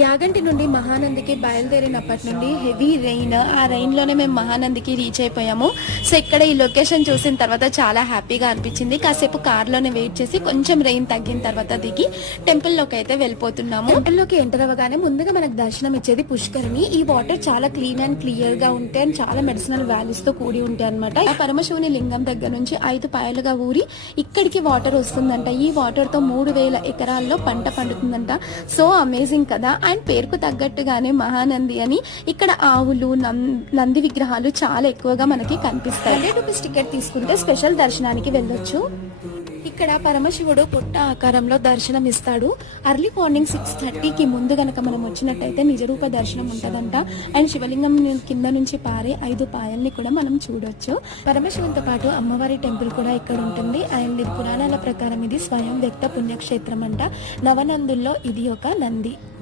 యాగంటి నుండి మహానందికి బయలుదేరినప్పటి నుండి heavy rain, ఆ రెయిన్ లోనే మేము మహానందికి రీచ్ అయిపోయాము. సో ఇక్కడ ఈ లొకేషన్ చూసిన తర్వాత చాలా హ్యాపీగా అనిపించింది. కాసేపు కార్లోనే వెయిట్ చేసి కొంచెం రెయిన్ తగ్గిన తర్వాత దిగి టెంపుల్ లోకి అయితే వెళ్ళిపోతున్నాము. టెంపుల్ లోకి ఎంటర్ అవ్వగానే ముందుగా మనకు దర్శనం ఇచ్చేది పుష్కరిణి. ఈ వాటర్ చాలా క్లీన్ అండ్ క్లియర్ గా ఉంటాయి అండ్ చాలా మెడిసినల్ వాల్యూస్ తో కూడి ఉంటాయి అనమాట. ఆ పరమశివుని లింగం దగ్గర నుంచి 5 పాయలుగా ఊరి ఇక్కడికి వాటర్ వస్తుందంట. ఈ వాటర్ తో 3000 ఎకరాల్లో పంట పండుతుందంట. సో అమేజింగ్ కదా. అండ్ పేరుకు తగ్గట్టుగానే మహానంది అని ఇక్కడ ఆవులు, నంది విగ్రహాలు చాలా ఎక్కువగా మనకి కనిపిస్తాయి. 100 రూపీస్ టికెట్ తీసుకుంటే స్పెషల్ దర్శనానికి వెళ్ళొచ్చు. ఇక్కడ పరమశివుడు పుట్ట ఆకారంలో దర్శనం ఇస్తాడు. అర్లీ మార్నింగ్ 6:30కి ముందు గనక మనం వచ్చినట్టయితే నిజరూప దర్శనం ఉంటదంట. అండ్ శివలింగం కింద నుంచి పారే 5 పాయల్ని కూడా మనం చూడొచ్చు. పరమశివునితో పాటు అమ్మవారి టెంపుల్ కూడా ఇక్కడ ఉంటుంది. అండ్ ఇది పురాణాల ప్రకారం ఇది స్వయం వ్యక్త పుణ్యక్షేత్రం అంట. నవనందుల్లో ఇది ఒక నంది.